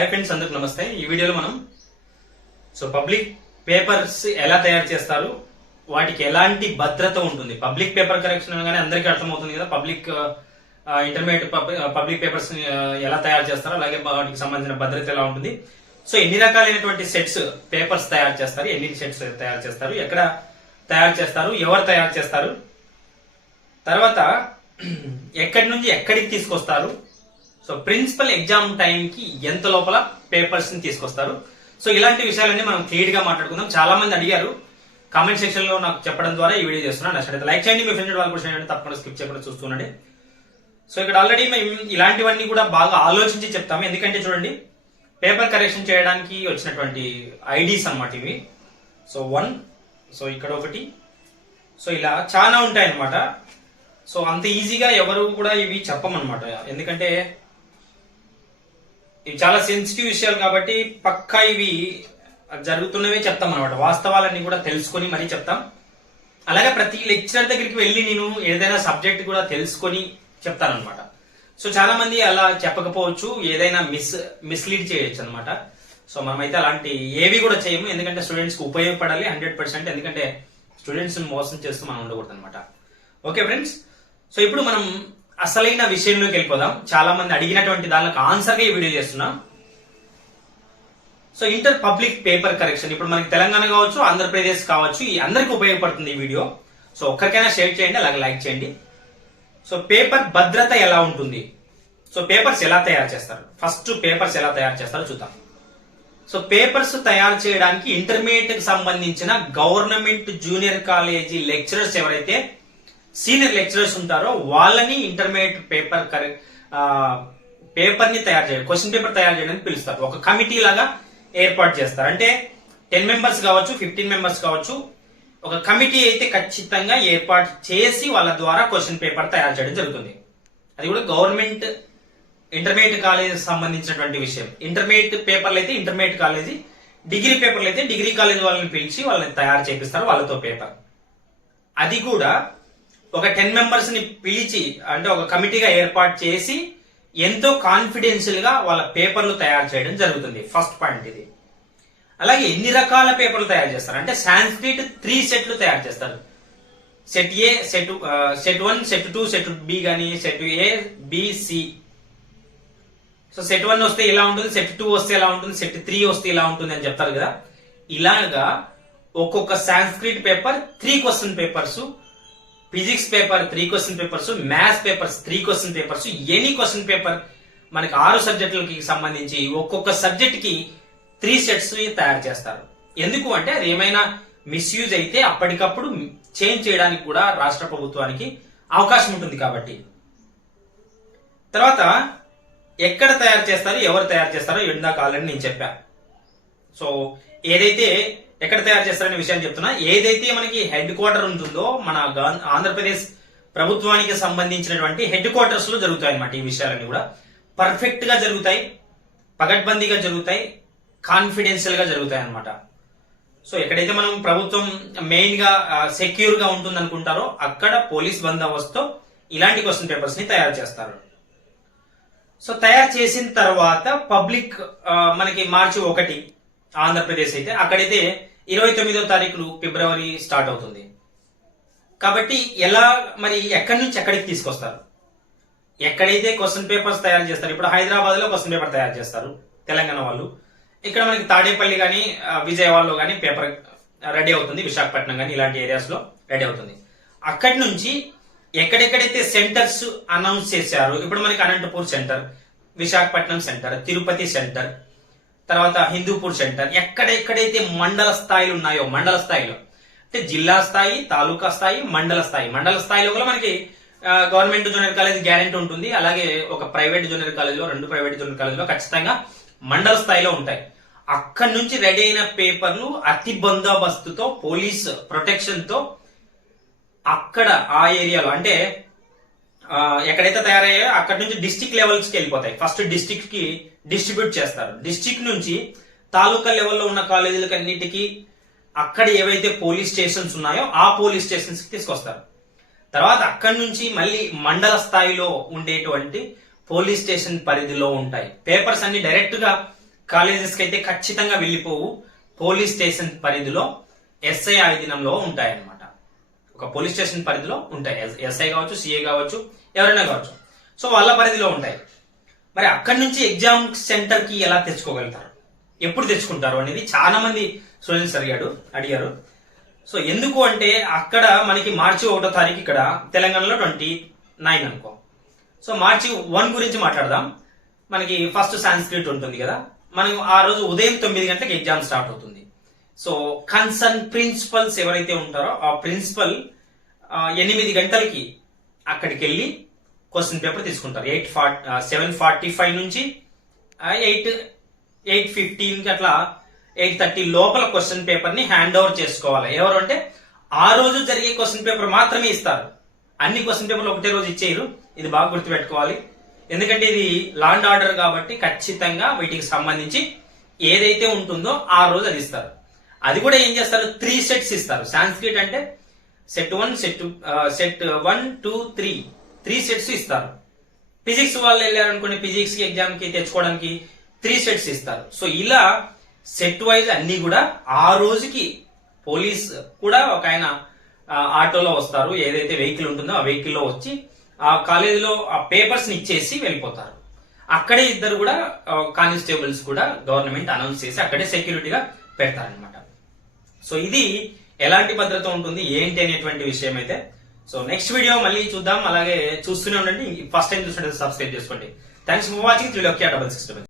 Hi friends, అందరికి నమస్తే. ఈ వీడియోలో మనం పబ్లిక్ పేపర్స్ ఎలా తయారు చేస్తారు, వాటికి ఎలాంటి భద్రత ఉంటుంది. పబ్లిక్ పేపర్ కరెక్షన్ అనగానే అందరికీ అర్థమవుతుంది కదా, పబ్లిక్ ఇంటర్మీడియట్ పబ్లిక్ పేపర్స్ ఎలా తయారు చేస్తారు, అలాగే వాటికి సంబంధించిన భద్రత ఎలా ఉంటుంది. సో ఎన్ని రకాలైనటువంటి సెట్స్ పేపర్స్ తయారు చేస్తారు, ఎన్ని సెట్స్ తయారు చేస్తారు, ఎక్కడ తయారు చేస్తారు, ఎవరు తయారు చేస్తారు, తర్వాత ఎక్కడి నుంచి ఎక్కడికి తీసుకొస్తారు, సో ప్రిన్సిపల్ ఎగ్జామ్ టైం కి ఎంత లోపల పేపర్స్ ని తీసుకొస్తారు. సో ఇలాంటి విషయాలన్నీ మనం క్లియర్ గా మాట్లాడుకుందాం. చాలా మంది అడిగారు, కామెంట్ సెక్షన్ లో నాకు చెప్పడం ద్వారా ఈ వీడియో చేస్తున్నాను. నచ్చినట్లయితే లైక్ చేయండి, మీ ఫ్రెండ్ వాళ్ళు కూడా చేయండి, తప్పకుండా స్కిప్ చేయకుండా చూస్తుండండి. సో ఇక్కడ ఆల్రెడీ మేము ఇలాంటివన్నీ కూడా బాగా ఆలోచించి చెప్తాము. ఎందుకంటే చూడండి, పేపర్ కరెక్షన్ చేయడానికి వచ్చినటువంటి ఐడీస్ అన్నమాట ఇవి. సో 1, సో ఇక్కడ ఒకటి, సో ఇలా చాలా ఉంటాయి అన్నమాట. సో అంత ఈజీగా ఎవరు కూడా ఇవి చెప్పమన్నమాట. ఎందుకంటే ఇవి చాలా సెన్సిటివ్ విషయాలు కాబట్టి పక్కా ఇవి జరుగుతున్నవే చెప్తాం అనమాట. వాస్తవాలన్నీ కూడా తెలుసుకొని మరీ చెప్తాం. అలాగే ప్రతి లెక్చరర్ దగ్గరికి వెళ్ళి నేను ఏదైనా సబ్జెక్ట్ కూడా తెలుసుకొని చెప్తానమాట. సో చాలా మంది అలా చెప్పకపోవచ్చు, ఏదైనా మిస్లీడ్ చేయొచ్చు అనమాట. సో మనమైతే అలాంటి ఏవి కూడా చేయము, ఎందుకంటే స్టూడెంట్స్ కి ఉపయోగపడాలి 100%. ఎందుకంటే స్టూడెంట్స్ మోసం చేస్తూ మనం ఉండకూడదు అనమాట. ఓకే ఫ్రెండ్స్, సో ఇప్పుడు మనం అసలైన విషయంలోకి వెళ్ళిపోదాం. చాలా మంది అడిగినటువంటి దానికి ఆన్సర్ గా ఈ వీడియో చేస్తున్నాం. So inter public paper correction ఇప్పుడు మనకి తెలంగాణ కావచ్చు, ఆంధ్రప్రదేశ్ కావచ్చు, ఈ అందరికి ఉపయోగపడుతుంది ఈ వీడియో. సో ఒక్కరికైనా షేర్ చేయండి, అలాగే లైక్ చేయండి. సో పేపర్ భద్రత ఎలా ఉంటుంది, సో పేపర్స్ ఎలా తయారు చేస్తారు, ఫస్ట్ పేపర్స్ ఎలా తయారు చేస్తారో చూద్దాం. సో పేపర్స్ తయారు చేయడానికి ఇంటర్మీడియట్ కి సంబంధించిన గవర్నమెంట్ జూనియర్ కాలేజీ లెక్చరర్స్ ఎవరైతే సీనియర్ లెక్చరర్స్ ఉంటారో వాళ్ళని ఇంటర్మీడియట్ పేపర్ ని తయారు చేయడం, క్వశ్చన్ పేపర్ తయారు చేయడానికి పిలుస్తారు. ఒక కమిటీ లాగా ఏర్పాటు చేస్తారు. అంటే 10 మెంబర్స్ కావచ్చు, 15 మెంబర్స్ కావచ్చు, ఒక కమిటీ అయితే ఖచ్చితంగా ఏర్పాటు చేసి వాళ్ళ ద్వారా క్వశ్చన్ పేపర్ తయారు చేయడం జరుగుతుంది. అది కూడా గవర్నమెంట్ ఇంటర్మీడియట్ కాలేజీ సంబంధించినటువంటి విషయం. ఇంటర్మీడియట్ పేపర్లు అయితే ఇంటర్మీడియట్ కాలేజీ, డిగ్రీ పేపర్లు అయితే డిగ్రీ కాలేజీ వాళ్ళని పిలిచి వాళ్ళని తయారు చేపిస్తారు వాళ్ళతో పేపర్. అది కూడా ఒక 10 మెంబర్స్ ని పిలిచి, అంటే ఒక కమిటీగా ఏర్పాటు చేసి ఎంతో కాన్ఫిడెన్షియల్ గా వాళ్ళ పేపర్లు తయారు చేయడం జరుగుతుంది. ఫస్ట్ పాయింట్ ఇది. అలాగే ఎన్ని రకాల పేపర్లు తయారు చేస్తారు అంటే సాంస్క్రిట్ 3 సెట్లు తయారు చేస్తారు. సెట్ ఏ, సెట్ 1, సెట్ 2, సెట్ బి గానీ, సెట్ ఏ, బి, సి. సో సెట్ 1 వస్తే ఇలా ఉంటుంది, సెట్ 2 వస్తే ఇలా ఉంటుంది, సెట్ 3 వస్తే ఇలా ఉంటుంది అని చెప్తారు కదా. ఇలాగా ఒక్కొక్క Sanskrit paper 3 question papers, physics paper 3 question papers, maths papers 3 question papers, any question paper మనకి 6 సబ్జెక్టులకి సంబంధించి ఒక్కొక్క సబ్జెక్ట్ కి 3 సెట్స్ తయారు చేస్తారు. ఎందుకు అంటే అది ఏమైనా మిస్యూజ్ అయితే అప్పటికప్పుడు చేంజ్ చేయడానికి కూడా రాష్ట్ర ప్రభుత్వానికి అవకాశం ఉంటుంది కాబట్టి. తర్వాత ఎక్కడ తయారు చేస్తారు, ఎవరు తయారు చేస్తారో ఇందాక ఆల్రెడీ నేను చెప్పా. సో ఏదైతే ఎక్కడ తయారు చేస్తారనే విషయాన్ని చెప్తున్నా. ఏదైతే మనకి హెడ్ క్వార్టర్ ఉంటుందో మన ఆంధ్రప్రదేశ్ ప్రభుత్వానికి సంబంధించినటువంటి హెడ్ క్వార్టర్స్ లో జరుగుతాయి అన్నమాట. ఈ విషయాలన్నీ కూడా పర్ఫెక్ట్ గా జరుగుతాయి, పగడ్బందీగా జరుగుతాయి, కాన్ఫిడెన్షియల్ గా జరుగుతాయి అన్నమాట. సో ఎక్కడైతే మనం ప్రభుత్వం మెయిన్ గా సెక్యూర్ గా ఉంటుంది అనుకుంటారో అక్కడ పోలీస్ బందోబస్తుతో ఇలాంటి క్వశ్చన్ పేపర్స్ ని తయారు చేస్తారు. సో తయారు చేసిన తర్వాత పబ్లిక్ మనకి మార్చి 1 ఆంధ్రప్రదేశ్ అయితే, అక్కడైతే 29వ తారీఖు ఫిబ్రవరి స్టార్ట్ అవుతుంది. కాబట్టి ఎలా మరి ఎక్కడి నుంచి ఎక్కడికి తీసుకొస్తారు, ఎక్కడైతే క్వశ్చన్ పేపర్స్ తయారు చేస్తారు. ఇప్పుడు హైదరాబాద్ లో క్వశ్చన్ పేపర్ తయారు చేస్తారు తెలంగాణ వాళ్ళు. ఇక్కడ మనకి తాడేపల్లి గానీ, విజయవాడలో గానీ పేపర్ రెడీ అవుతుంది, విశాఖపట్నం గానీ ఇలాంటి ఏరియాస్ లో రెడీ అవుతుంది. అక్కడి నుంచి ఎక్కడెక్కడైతే సెంటర్స్ అనౌన్స్ చేశారు, ఇప్పుడు మనకి Anantapur centre, Visakhapatnam centre, Tirupati centre, తర్వాత హిందూపూర్ సెంటర్, ఎక్కడెక్కడైతే మండల స్థాయిలు ఉన్నాయో, మండల స్థాయిలో అంటే జిల్లా స్థాయి, తాలూకా స్థాయి, మండల స్థాయి. మండల స్థాయిలో కూడా మనకి గవర్నమెంట్ జూనియర్ కాలేజ్ గ్యారెంటీ ఉంటుంది. అలాగే ఒక ప్రైవేట్ జూనియర్ కాలేజ్లో, 2 ప్రైవేట్ జూనియర్ కాలేజ్లో ఖచ్చితంగా మండల స్థాయిలో ఉంటాయి. అక్కడి నుంచి రెడీ అయిన పేపర్లు అతి బందోబస్తుతో, పోలీస్ ప్రొటెక్షన్ తో అక్కడ ఆ ఏరియాలో అంటే ఎక్కడైతే తయారయ్యాయో అక్కడ నుంచి డిస్ట్రిక్ట్ లెవెల్స్ కి వెళ్ళిపోతాయి. ఫస్ట్ డిస్ట్రిక్ట్ కి డిస్ట్రిబ్యూట్ చేస్తారు. డిస్ట్రిక్ట్ నుంచి తాలూకా లెవెల్లో ఉన్న కాలేజీలకు అన్నిటికీ అక్కడ ఏవైతే పోలీస్ స్టేషన్స్ ఉన్నాయో ఆ పోలీస్ స్టేషన్స్ కి తీసుకొస్తారు. తర్వాత అక్కడి నుంచి మళ్ళీ మండల స్థాయిలో ఉండేటువంటి పోలీస్ స్టేషన్ పరిధిలో ఉంటాయి. పేపర్స్ అన్ని డైరెక్ట్ గా కాలేజెస్ కి అయితే ఖచ్చితంగా వెళ్ళిపోవు. పోలీస్ స్టేషన్ పరిధిలో ఎస్ఐ ఆధీనంలో ఉంటాయి అన్నమాట. ఒక పోలీస్ స్టేషన్ పరిధిలో ఉంటాయి. ఎస్ఐ కావచ్చు, సిఐ కావచ్చు, ఎవరైనా కావచ్చు. సో వాళ్ళ పరిధిలో ఉంటాయి. మరి అక్కడి నుంచి ఎగ్జామ్ సెంటర్ కి ఎలా తెచ్చుకోగలుగుతారు, ఎప్పుడు తెచ్చుకుంటారు అనేది చాలా మంది స్టూడెంట్స్ అడిగారు. సో ఎందుకు అంటే అక్కడ మనకి మార్చి 1వ తారీఖు, ఇక్కడ తెలంగాణలో 29 అనుకో. సో మార్చి 1 గురించి మాట్లాడదాం. మనకి ఫస్ట్ సాంస్క్రిట్ ఉంటుంది కదా, మనం ఆ రోజు ఉదయం 9 గంటలకు ఎగ్జామ్ స్టార్ట్ అవుతుంది. సో కన్సర్న్ ప్రిన్సిపల్స్ ఎవరైతే ఉంటారో ఆ ప్రిన్సిపల్ 8 గంటలకి అక్కడికి వెళ్ళి క్వశ్చన్ పేపర్ తీసుకుంటారు. 7:45 నుంచి 8:15 అట్లా 8:30 లోపల క్వశ్చన్ పేపర్ ని హ్యాండ్ ఓవర్ చేసుకోవాలి. ఎవరు అంటే ఆ రోజు జరిగే క్వశ్చన్ పేపర్ మాత్రమే ఇస్తారు. అన్ని క్వశ్చన్ పేపర్లు ఒకటే రోజు ఇచ్చేయరు. ఇది బాగా గుర్తుపెట్టుకోవాలి. ఎందుకంటే ఇది లా అండ్ ఆర్డర్ కాబట్టి ఖచ్చితంగా వీటికి సంబంధించి ఏదైతే ఉంటుందో ఆ రోజు అది ఇస్తారు. అది కూడా ఏం చేస్తారు, 3 సెట్స్ ఇస్తారు. సాంస్క్రిట్ అంటే సెట్ 1, సెట్ 1, 2, 3 సెట్స్ ఇస్తారు. ఫిజిక్స్ వాళ్ళు వెళ్ళారనుకోండి, ఫిజిక్స్ కి ఎగ్జామ్ కి తెచ్చుకోవడానికి 3 సెట్స్ ఇస్తారు. సో ఇలా సెట్ వైజ్ అన్ని కూడా ఆ రోజుకి పోలీస్ కూడా ఒక ఆయన ఆటోలో వస్తారు. ఏదైతే వెహికల్ ఉంటుందో ఆ వెహికల్ లో వచ్చి ఆ కాలేజీలో ఆ పేపర్స్ ని ఇచ్చేసి వెళ్ళిపోతారు. అక్కడే ఇద్దరు కూడా కానిస్టేబుల్స్ కూడా గవర్నమెంట్ అనౌన్స్ చేసి అక్కడే సెక్యూరిటీగా పెడతారనమాట. సో ఇది ఎలాంటి భద్రత ఉంటుంది ఏంటి అనేటువంటి విషయం అయితే. సో నెక్స్ట్ వీడియో మళ్ళీ చూద్దాం. అలాగే చూస్తూనే ఉండండి. ఫస్ట్ టైం చూసినట్టు సబ్స్క్రైబ్ చేసుకోండి. Thanks for watching. 3